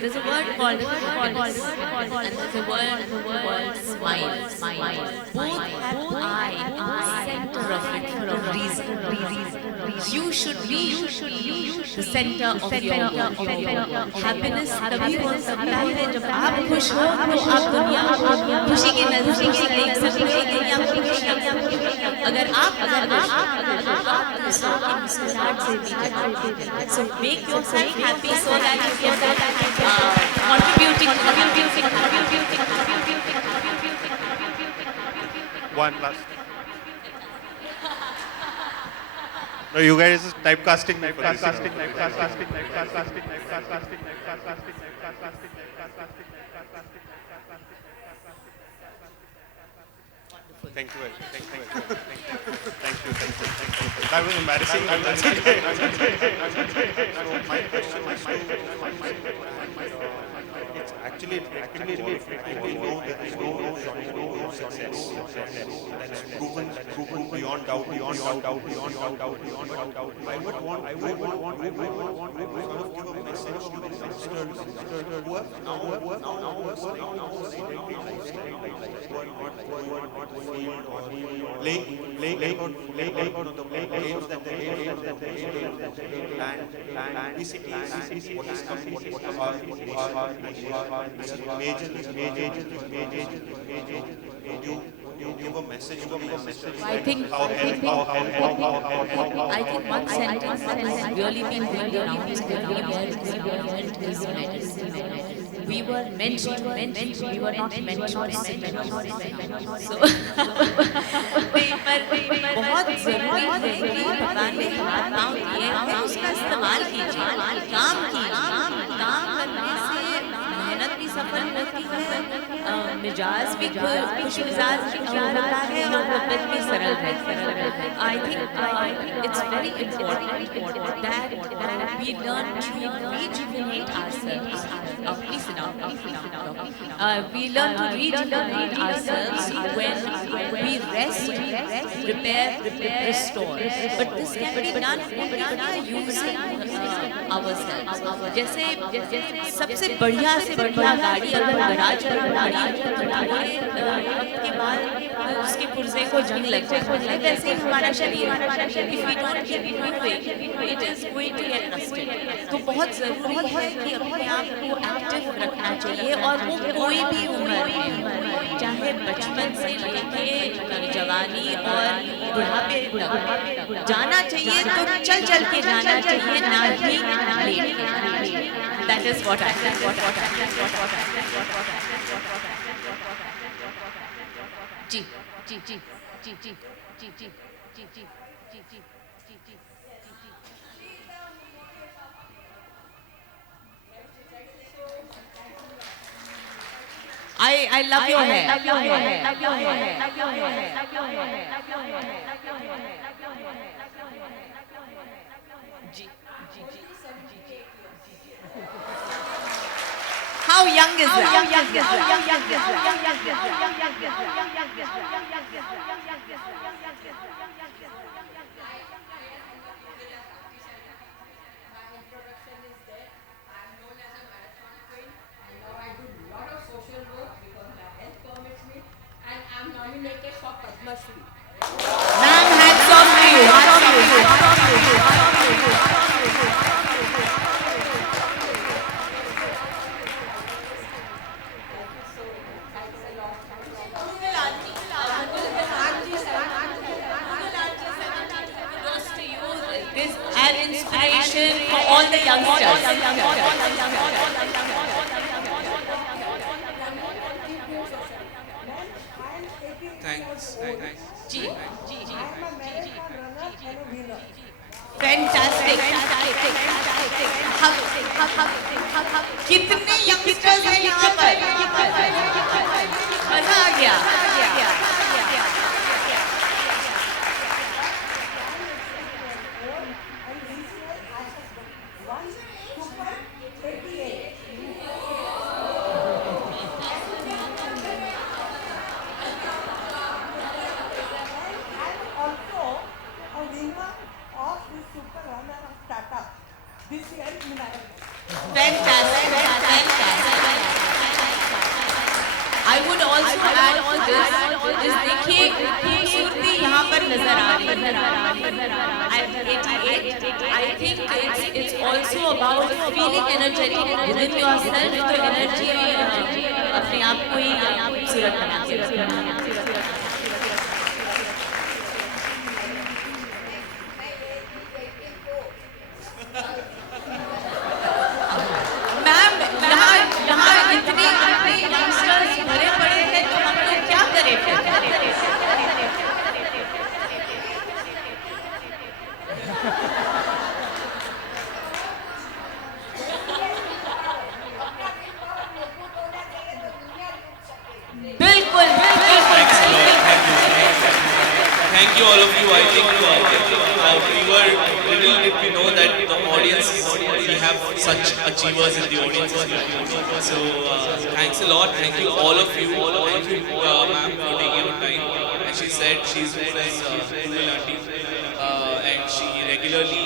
There's a word called happiness, and there's a word called smile. Both have I in the center of it for a reason. You should be the center of your happiness. तभी हो सकता है जब आप खुश हो तो आप दुनिया खुशी की नजर से देख सकते हो। दुनिया खुशी अगर आप मुस्कुराहट से भी जगाते। So make yourself happy so that you can contributing. One last. No, you guys is typecasting. Thank you. That was embarrassing. That's okay. So my question is it's actually know that there is no success that's proven beyond doubt. I would want to give a message to investors who have now laying on the games that they and basically what is coming you give a message to me. I think one sentence that has really been going around is we were meant to we were not meant to so बहुत जरूरी है कि भगवान ने हाथ पाँव दिए हैं उसका इस्तेमाल कीजिए काम करने से मेहनत भी सफल होती है मिजाज भी खुश मिजाज होता है और तबीयत भी सरल रहती है I think it's very important that we learn to rejuvenate ourselves please sit down we learn to rejuvenate ourselves when we rest repair restore but this can be done only by using ourselves जैसे सबसे बढ़िया से बढ़िया गाड़ी अगर garage में गाड़ी के बाद उसके पुर्जे को जंग लग जाए वैसे हमारा शरीर if we don't keep moving it is going to get rusted तो बहुत जरूरी है कि अपने आप को एक्टिव रखना चाहिए और वो कोई भी उम्र चाहे बचपन से लेके जवानी और बुढ़ापे तक जाना चाहिए तो चल के जाना चाहिए ना ही लेट के that is what I जी I love your hair. How young is that? Nominated for Bhagyashree. Ma'am, hats off to you. This an inspiration for all the youngsters. Thanks. Fantastic. कितने youngsters हैं यहाँ पर? मजा आ गया. Fantastic. this देखिए खूबसूरती यहाँ पर नजर आ रही है। At 88, I think it's also about feeling energetic within yourself, तो energy अपने आप को ही खूबसूरत बनाती है। Thank you all of you. I think we know that the audience, we have such achievers in the audience. So thanks a lot. Thank you all of you. Thank you ma'am for taking your time. And she said she's known as Google auntie, and she regularly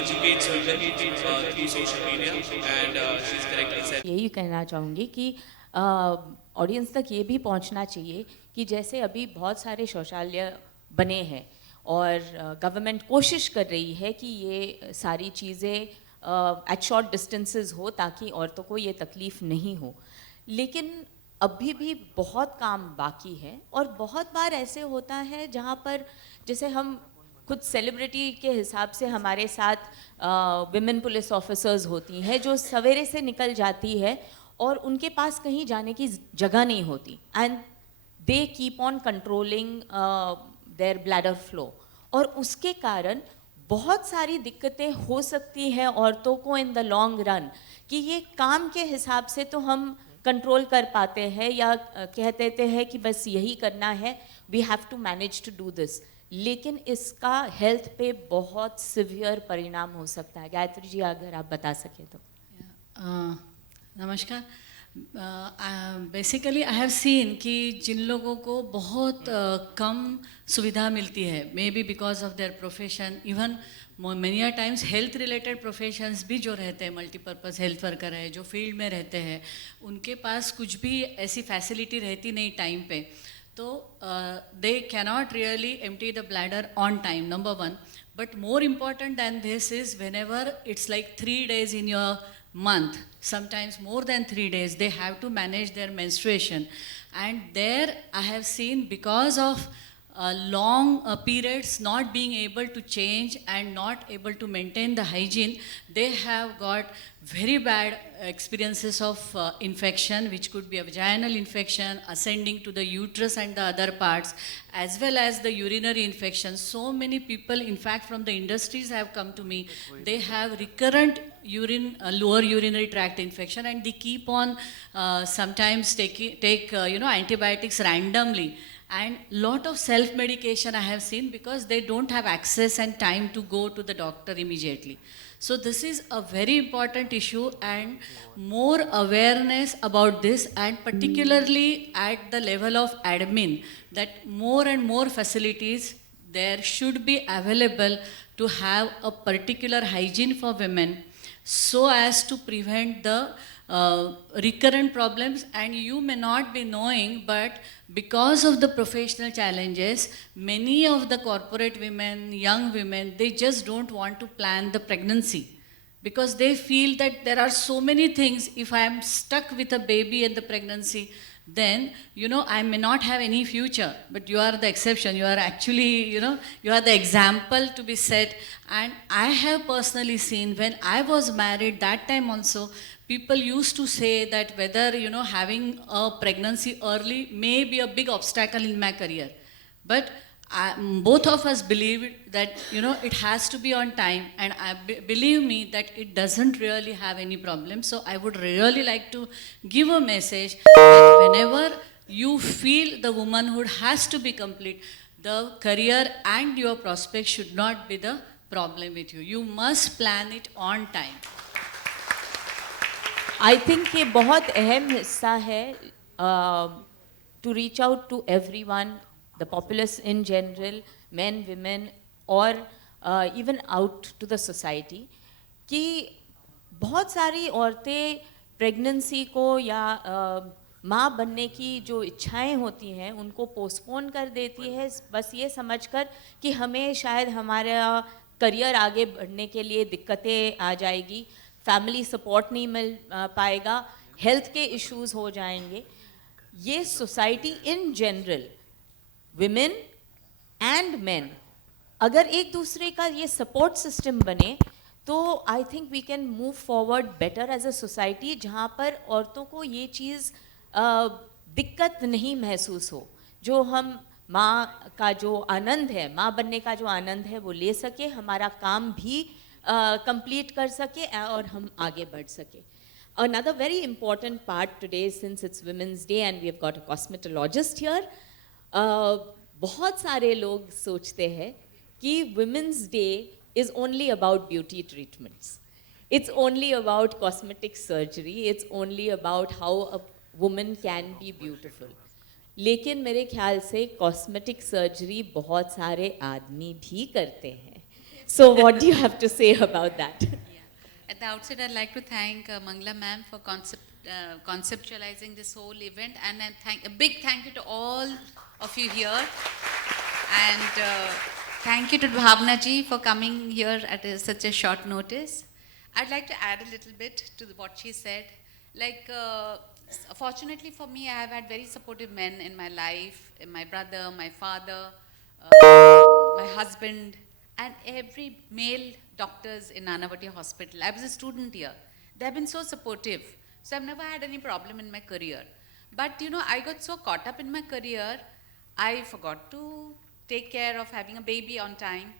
educates women through social media, and she's correctly said. यही कहना चाहूँगी कि audience तक ये भी पहुँचना चाहिए कि जैसे अभी बहुत सारे शौचालय बने हैं और गवर्नमेंट कोशिश कर रही है कि ये सारी चीज़ें एट शॉर्ट डिस्टेंसेस हो ताकि औरतों को ये तकलीफ़ नहीं हो, लेकिन अभी भी बहुत काम बाकी है। और बहुत बार ऐसे होता है जहाँ पर जैसे हम खुद सेलिब्रिटी के हिसाब से हमारे साथ विमेन पुलिस ऑफिसर्स होती हैं जो सवेरे से निकल जाती है और उनके पास कहीं जाने की जगह नहीं होती, and they keep on controlling their bladder flow, और उसके कारण बहुत सारी दिक्कतें हो सकती हैं औरतों को इन द लॉन्ग रन कि ये काम के हिसाब से तो हम कंट्रोल कर पाते हैं या कह देते हैं कि बस यही करना है, we have to manage to do this, लेकिन इसका हेल्थ पे बहुत सिवियर परिणाम हो सकता है। गायत्री जी अगर आप बता सकें तो। नमस्कार। बेसिकली आई हैव सीन कि जिन लोगों को बहुत कम सुविधा मिलती है, may be because of their profession, even many times health related professions भी जो रहते हैं, मल्टीपर्पज़ हेल्थ वर्कर है जो फील्ड में रहते हैं, उनके पास कुछ भी ऐसी फैसिलिटी रहती नहीं टाइम पे, तो they cannot really empty the bladder on time, number one. But more important than this is when ever its like 3 days in your month, sometimes more than 3 days, they have to manage their menstruation, and there I have seen because of long periods not being able to change and not able to maintain the hygiene, they have got very bad experiences of infection, which could be a vaginal infection ascending to the uterus and the other parts, as well as the urinary infection. So many people, in fact from the industries, have come to me, they have recurrent lower urinary tract infection, and they keep on sometimes take antibiotics randomly, and lot of self medication I have seen because they don't have access and time to go to the doctor immediately. So this is a very important issue, and more awareness about this, and particularly at the level of admin, that more and more facilities there should be available to have a particular hygiene for women, so as to prevent the recurrent problems. And you may not be knowing, but because of the professional challenges, many of the corporate women, young women, they just don't want to plan the pregnancy because they feel that there are so many things. If I am stuck with a baby and the pregnancy, then I may not have any future. But you are the exception. You are actually, you are the example to be set. And I have personally seen, when I was married, that time also, people used to say that whether having a pregnancy early may be a big obstacle in my career, but both of us believed that it has to be on time, and believe me that it doesn't really have any problem. So I would really like to give a message that whenever you feel the womanhood has to be complete, the career and your prospects should not be the problem with you. You must plan it on time. I think ये बहुत अहम हिस्सा है to reach out to everyone, the populace in general, man, women, और even out to the society, कि बहुत सारी औरतें प्रेगनेंसी को या माँ बनने की जो इच्छाएं होती हैं उनको पोस्टपोन कर देती है, बस ये समझकर कि हमें शायद हमारा करियर आगे बढ़ने के लिए दिक्कतें आ जाएगी, फैमिली सपोर्ट नहीं मिल पाएगा, हेल्थ के इश्यूज हो जाएंगे। ये society in general, women and men, अगर एक दूसरे का ये सपोर्ट सिस्टम बने तो I think we can move forward better as a society, जहाँ पर औरतों को ये चीज़ दिक्कत नहीं महसूस हो, जो हम माँ का जो आनंद है, माँ बनने का जो आनंद है वो ले सके, हमारा काम भी कंप्लीट कर सके और हम आगे बढ़ सके। Another very important part today, since it's Women's Day and we have got a cosmetologist here, बहुत सारे लोग सोचते हैं कि Women's Day is only about beauty treatments. It's only about cosmetic surgery. It's only about how a woman can be beautiful. लेकिन मेरे ख्याल से cosmetic surgery बहुत सारे आदमी भी करते हैं. So what do you have to say about that? At the outset, I'd like to thank Mangla ma'am for conceptualizing this whole event, and a big thank you to all of you here, and thank you to Bhavna ji for coming here at such a short notice. I'd like to add a little bit to what she said. Like, fortunately for me, I have had very supportive men in my life, my brother, my father, my husband, and every male doctors in Nanavati Hospital. I was a student here. They have been so supportive. So I've never had any problem in my career. But you know, I got so caught up in my career, I forgot to take care of having a baby on time.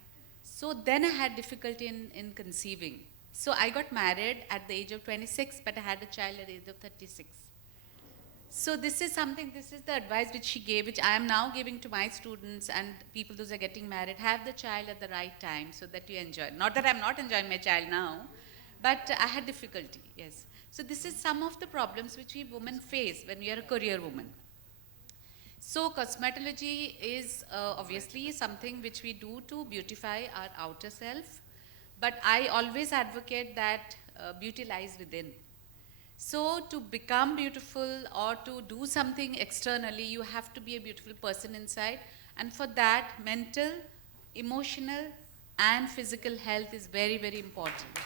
So then I had difficulty in conceiving. So I got married at the age of 26, but I had a child at the age of 36. So this is the advice which she gave, which I am now giving to my students and people those are getting married. Have the child at the right time so that you enjoy. Not that I'm not enjoying my child now, but I had difficulty, yes. So this is some of the problems which we women face when we are a career woman. So cosmetology is obviously something which we do to beautify our outer self, but I always advocate that beauty lies within. So to become beautiful or to do something externally, you have to be a beautiful person inside. And for that, mental, emotional, and physical health is very, very important.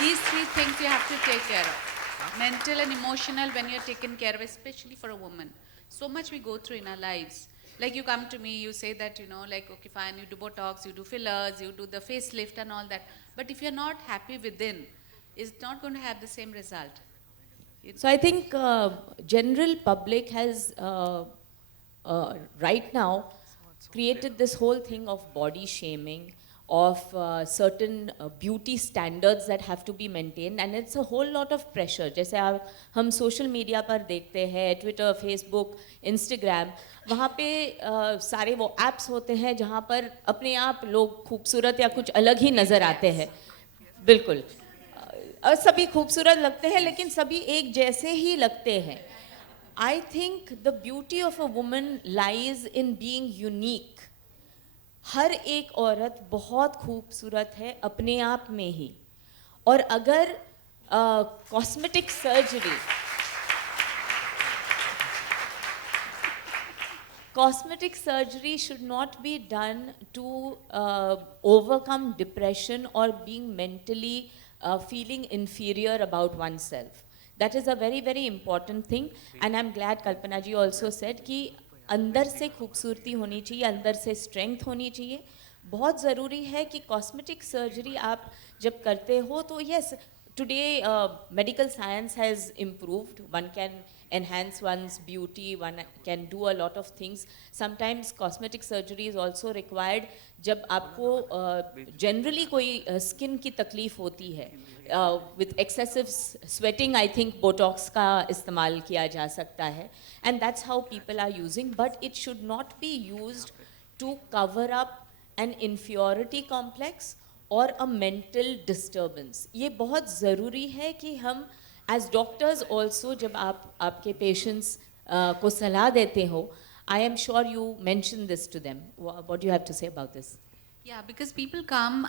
These three things you have to take care of. Mental and emotional when you're taken care of, especially for a woman. So much we go through in our lives. Like you come to me, you say that, you know, like, okay, fine, you do Botox, you do fillers, you do the facelift and all that. But if you're not happy within, it's not going to have the same result. So I think general public has right now created this whole thing of body shaming, of certain beauty standards that have to be maintained, and it's a whole lot of pressure. जैसे हम social media पर देखते हैं, Twitter, Facebook, Instagram, वहाँ पे सारे वो apps होते हैं जहाँ पर अपने आप लोग खूबसूरत या कुछ अलग ही नज़र आते हैं. बिल्कुल. सभी खूबसूरत लगते हैं लेकिन सभी एक जैसे ही लगते हैं. I think the beauty of a woman lies in being unique. हर एक औरत बहुत खूबसूरत है अपने आप में ही. और अगर cosmetic surgery should not be done to overcome depression or being mentally feeling inferior about oneself. That is a very, very important thing. And I'm glad Kalpana ji also said कि अंदर से खूबसूरती होनी चाहिए, अंदर से स्ट्रेंथ होनी चाहिए. बहुत ज़रूरी है कि कॉस्मेटिक सर्जरी आप जब करते हो तो yes, today medical science has improved. One can enhance one's beauty, one can do a lot of things. Sometimes cosmetic surgery is also required जब आपको generally कोई skin की तकलीफ होती है. With excessive sweating, I think Botox का इस्तेमाल किया जा सकता है. And that's how people are using. But it should not be used to cover up an inferiority complex or a mental disturbance. ये बहुत ज़रूरी है कि हम as doctors also जब आपके patients को सलाह देते हो, I am sure you mention this to them. What do you have to say about this? Yeah, because people come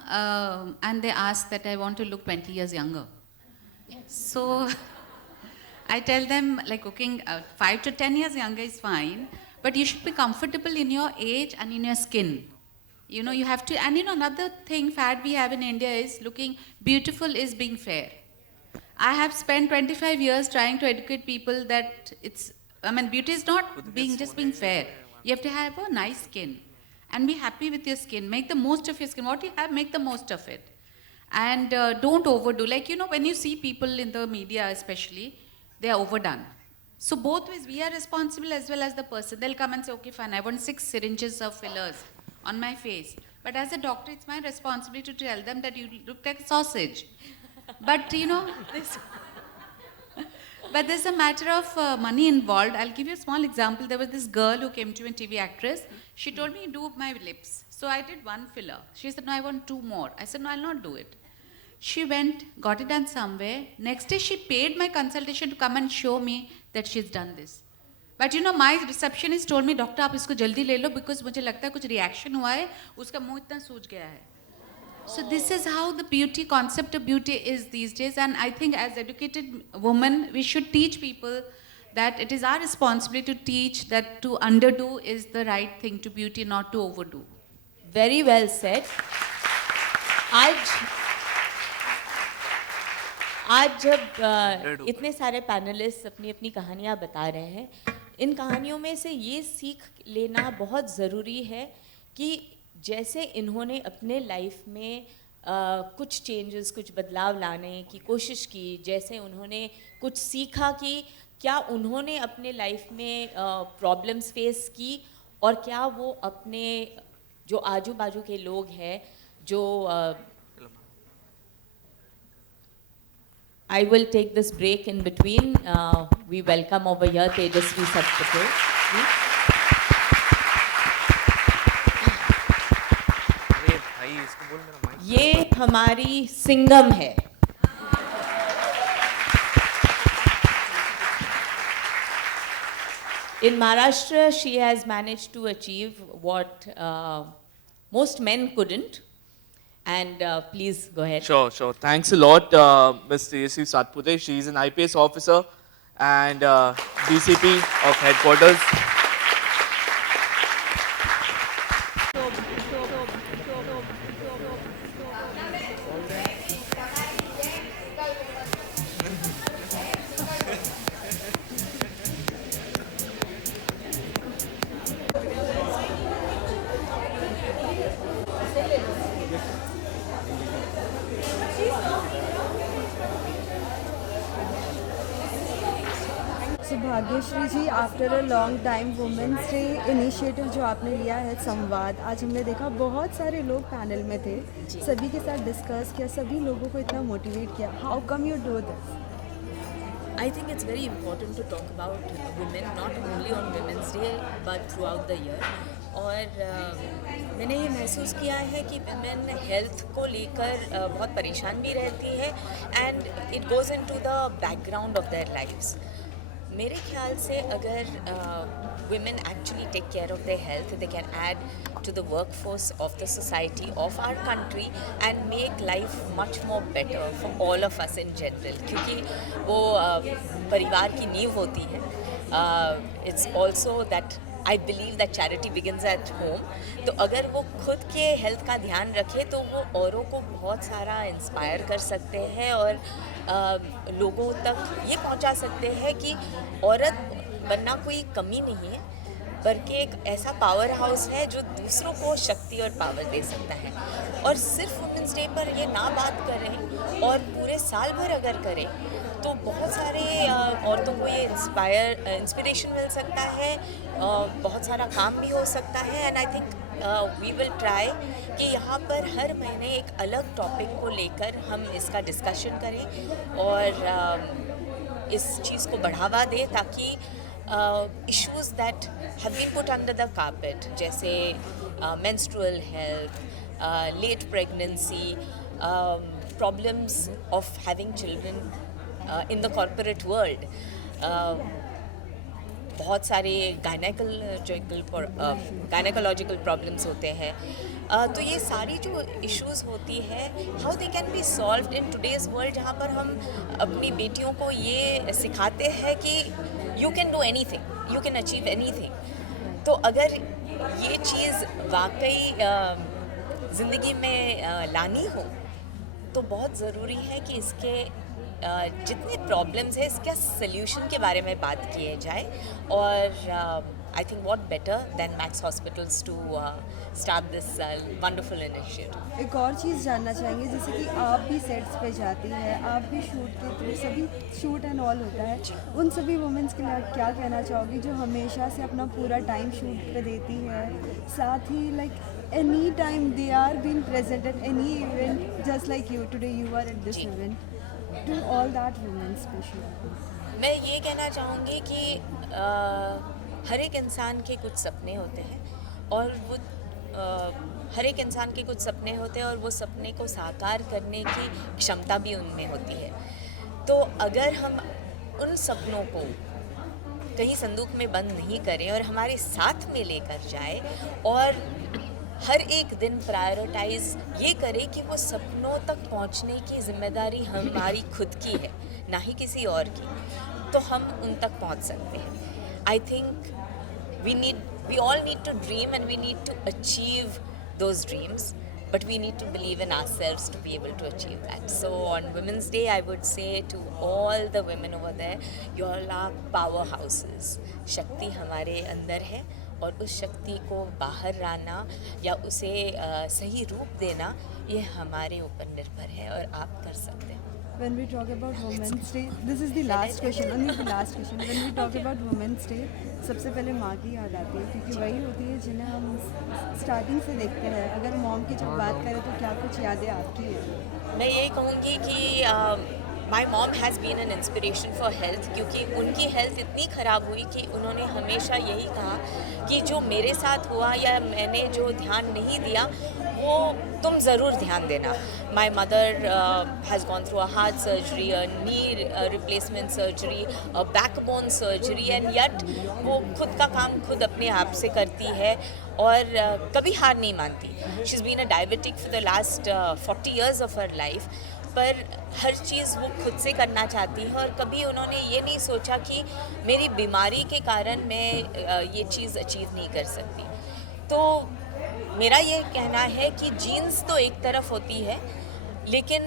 and they ask that I want to look 20 years younger. So I tell them like cooking 5 to 10 years younger is fine, but you should be comfortable in your age and in your skin. You know, you have to, and you know, another thing fad we have in India is looking beautiful is being fair. I have spent 25 years trying to educate people that it's, I mean, beauty is not being just being fair. You have to have a nice skin and be happy with your skin. Make the most of your skin. What you have, make the most of it. And don't overdo. Like, you know, when you see people in the media especially, they are overdone. So both ways, we are responsible as well as the person. They'll come and say, okay, fine, I want 6 syringes of fillers on my face. But as a doctor, it's my responsibility to tell them that you look like a sausage. But, you know, but there's a matter of money involved. I'll give you a small example. There was this girl who came to me, a TV actress. She told me, do my lips. So I did 1 filler. She said, no, I want 2 more. I said, no, I'll not do it. She went, got it done somewhere. Next day, she paid my consultation to come and show me that she's done this. But you know, my receptionist told me, doctor, आप इसको जल्दी ले लो because मुझे लगता है कुछ reaction हुआ है, उसका मुंह इतना सूज गया है. So this is how the beauty, concept of beauty is these days. And I think as educated women, we should teach people that it is our responsibility to teach that to underdo is the right thing to beauty, not to overdo. Very well said. आज जब इतने सारे panelist अपनी अपनी कहानियाँ बता रहे हैं, इन कहानियों में से ये सीख लेना बहुत ज़रूरी है कि जैसे इन्होंने अपने लाइफ में कुछ चेंजेस, कुछ बदलाव लाने की कोशिश की, जैसे उन्होंने कुछ सीखा कि क्या उन्होंने अपने लाइफ में प्रॉब्लम्स फेस की और क्या वो अपने जो आजू बाजू के लोग हैं जो I will take this break in between. We welcome over here Tejasvi Satpate. ये हमारी सिंगम है. In Maharashtra, she has managed to achieve what most men couldn't. And please go ahead. Sure. Thanks a lot, Ms. Tejasvi Satpute. She is an IPS officer and DCP of headquarters. So Bhagyashree ji, after a long time women's day initiative जो आपने लिया है संवाद, आज हमने देखा बहुत सारे लोग पैनल में थे, सभी के साथ डिस्कस किया, सभी लोगों को इतना मोटिवेट किया. How come you do this? I think it's very important to talk about women, not only on Women's Day, but throughout the year. और मैंने ये महसूस किया है कि women health को लेकर बहुत परेशान भी रहती है and it goes into the background of their lives. मेरे ख्याल से अगर women actually take care of their health, they can add to the workforce of the society of our country and make life much more better for all of us in general. क्योंकि वो परिवार की नींव होती है. It's also that I believe that charity begins at home. तो अगर वो खुद के हेल्थ का ध्यान रखे तो वो औरों को बहुत सारा इंस्पायर कर सकते हैं और लोगों तक ये पहुंचा सकते हैं कि औरत बनना कोई कमी नहीं है, बल्कि एक ऐसा पावर हाउस है जो दूसरों को शक्ति और पावर दे सकता है. और सिर्फ वुमेंस डे पर ये ना बात करें और पूरे साल भर अगर करें तो बहुत सारे औरतों को ये इंस्पिरेशन मिल सकता है, बहुत सारा काम भी हो सकता है. And I think we will try कि यहाँ पर हर महीने एक अलग टॉपिक को लेकर हम इसका डिस्कशन करें और इस चीज़ को बढ़ावा दें ताकि issues that have been put under the carpet, जैसे menstrual health, late pregnancy, problems of having children in the corporate world, बहुत सारे गायनेकोलॉजिकल प्रॉब्लम्स होते हैं, तो ये सारी जो इश्यूज होती है how they can be solved in today's world, जहाँ पर हम अपनी बेटियों को ये सिखाते हैं कि you can do anything, you can achieve anything. तो अगर ये चीज़ वाकई ज़िंदगी में लानी हो तो बहुत ज़रूरी है कि इसके जितने प्रॉब्लम्स हैं इसके सल्यूशन के बारे में बात किए जाए। और I think what better than Max hospitals to start this wonderful initiative. एक और चीज़ जानना चाहेंगे, जैसे कि आप भी सेट्स पे जाती हैं, आप भी शूट के थ्रू सभी शूट एंड ऑल होता है, उन सभी वुमेंस के लिए आप क्या कहना चाहोगी जो हमेशा से अपना पूरा टाइम शूट पे देती है, साथ ही like any time they are being present at any event just like you today you are at this event, to all that women specially? मैं ये कहना चाहूँगी कि हर एक इंसान के कुछ सपने होते हैं और वो हर एक इंसान के कुछ सपने होते हैं और वो सपने को साकार करने की क्षमता भी उनमें होती है। तो अगर हम उन सपनों को कहीं संदूक में बंद नहीं करें और हमारे साथ में लेकर जाए और हर एक दिन प्रायोरिटाइज ये करें कि वो सपनों तक पहुंचने की जिम्मेदारी हमारी खुद की है, ना ही किसी और की, तो हम उन तक पहुंच सकते हैं। I think we all need to dream and we need to achieve those dreams, but we need to believe in ourselves to be able to achieve that. So on Women's Day I would say to all the women over there, you all are powerhouses. शक्ति हमारे अंदर है और उस शक्ति को बाहर लाना या उसे सही रूप देना ये हमारे ऊपर निर्भर है और आप कर सकते हैं। When we talk about Women's Day, this is the last question, only the last question. When we talk about Women's Day, सबसे पहले माँ की याद आती है, क्योंकि वही होती है जिन्हें हम स्टार्टिंग से देखते हैं। अगर मॉम की जब बात करें तो क्या कुछ यादें आपकी हैं? मैं यही कहूँगी कि my mom has been an inspiration for health, क्योंकि उनकी हेल्थ इतनी ख़राब हुई कि उन्होंने हमेशा यही कहा कि जो मेरे साथ हुआ या मैंने जो ध्यान नहीं दिया वो तुम ज़रूर ध्यान देना। My mother has gone through a heart surgery, a knee replacement surgery, a backbone surgery, and yet वो खुद का काम खुद अपने आप से करती है और कभी हार नहीं मानती। She is been a diabetic for the last 40 years of her life, पर हर चीज़ वो खुद से करना चाहती है और कभी उन्होंने ये नहीं सोचा कि मेरी बीमारी के कारण मैं ये चीज़ अचीव नहीं कर सकती। तो मेरा ये कहना है कि जीन्स तो एक तरफ होती है, लेकिन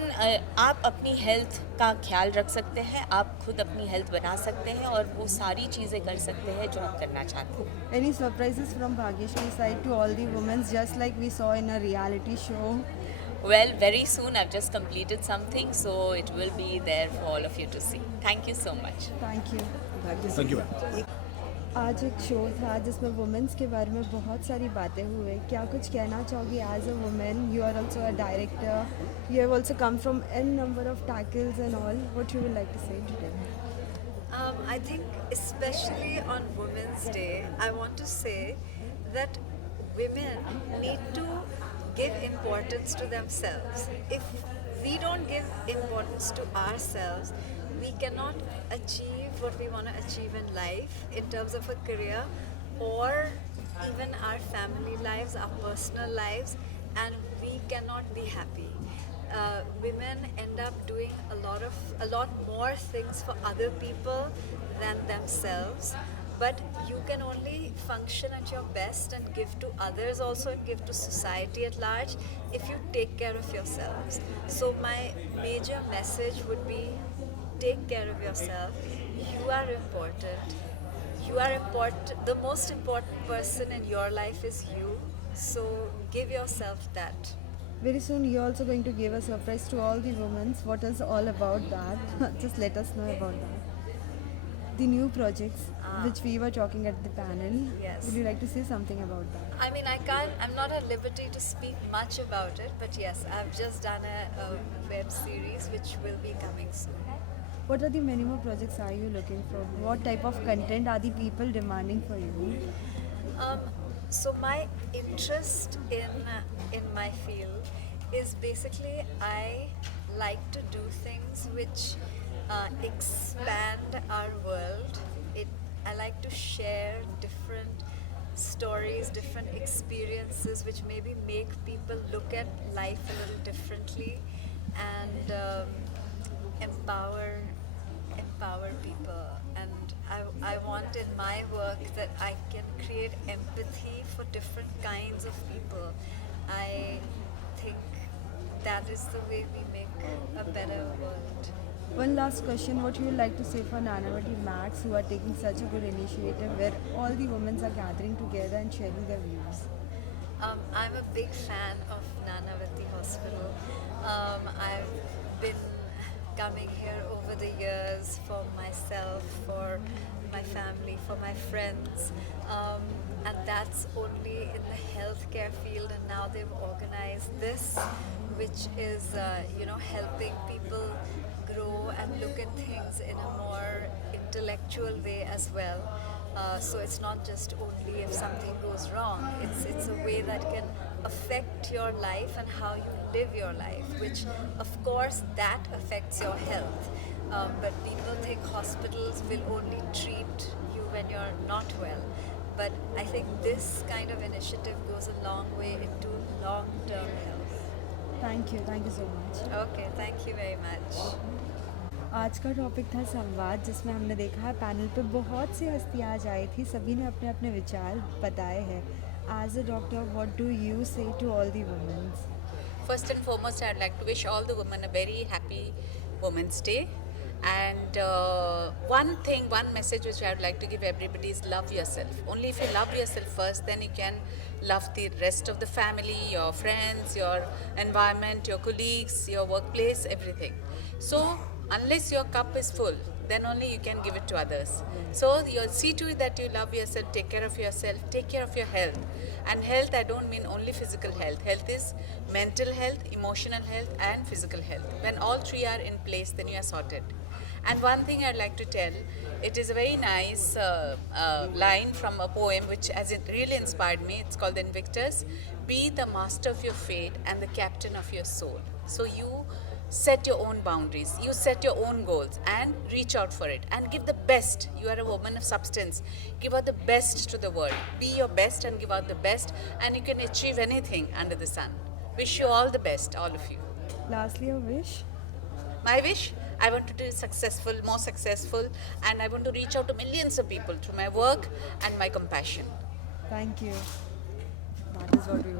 आप अपनी हेल्थ का ख्याल रख सकते हैं, आप खुद अपनी हेल्थ बना सकते हैं और वो सारी चीज़ें कर सकते हैं जो आप करना चाहते हैं। Any surprises from Bhagyashree side to all the women, just like we saw in a reality show? Well, very soon I've just completed something, so it will be there for all of you to see. Thank you so much. Thank you. Thank you ma'am. आज एक show था जिसमें women's के बारे में बहुत सारी बातें हुई। क्या कुछ कहना चाहोगी as a women? You are also a director, you have also come from an number of tackles and all, what you would like to say today? I think especially on Women's Day, I want to say that women need to give importance to themselves. If we don't give importance to ourselves, we cannot achieve what we want to achieve in life in terms of a career or even our family lives, our personal lives, and we cannot be happy. Women end up doing a lot more things for other people than themselves, but you can only function at your best and give to others also and give to society at large if you take care of yourselves. So my major message would be, take care of yourself. You are important. You are important. The most important person in your life is you. So give yourself that. Very soon you're also going to give a surprise to all the women. What is all about that? Just let us know about that. The new projects which we were talking at the panel. Yes. Would you like to say something about that? I mean, I'm not at liberty to speak much about it, but yes, I've just done a web series which will be coming soon. What are the many more projects are you looking for? What type of content are the people demanding for you? So my interest in my field is basically I like to do things which expand our world. I like to share different stories, different experiences, which maybe make people look at life a little differently, and empower people. And I want in my work that I can create empathy for different kinds of people. I think that is the way we make a better world. One last question, what you would like to say for Nanavati Max, who are taking such a good initiative where all the women are gathering together and sharing their views? I'm a big fan of Nanavati Hospital. I've been coming here over the years for myself, for my family, for my friends, and that's only in the healthcare field. And now they've organized this, which is helping people grow and look at things in a more intellectual way as well. So it's not just only if something goes wrong, it's a way that can affect your life and how you live your life, which of course that affects your health. But people think hospitals will only treat you when you're not well. But I think this kind of initiative goes a long way into long-term health. Thank you so much. Okay, thank you very much. आज का topic था संवाद, जिसमें हमने देखा है panel पे बहुत सी हस्तियाँ आज आई थी, सभी ने अपने अपने विचार बताए हैं. As a doctor, what do you say to all the womens? First and foremost, I'd like to wish all the women a very happy Women's Day. And one message which I would like to give everybody is love yourself. Only if you love yourself first, then you can love the rest of the family, your friends, your environment, your colleagues, your workplace, everything. So unless your cup is full, then only you can give it to others. So you see to it that you love yourself, take care of yourself, take care of your health. And health, I don't mean only physical health. Health is mental health, emotional health, and physical health. When all three are in place, then you are sorted. And one thing I'd like to tell, it is a very nice line from a poem which has really inspired me. It's called The Invictus. Be the master of your fate and the captain of your soul. So you set your own boundaries, you set your own goals and reach out for it and give the best. You are a woman of substance. Give out the best to the world. Be your best and give out the best, and you can achieve anything under the sun. Wish you all the best, all of you. Lastly, a wish? My wish? I want to be successful, more successful, and I want to reach out to millions of people through my work and my compassion. Thank you. That is what we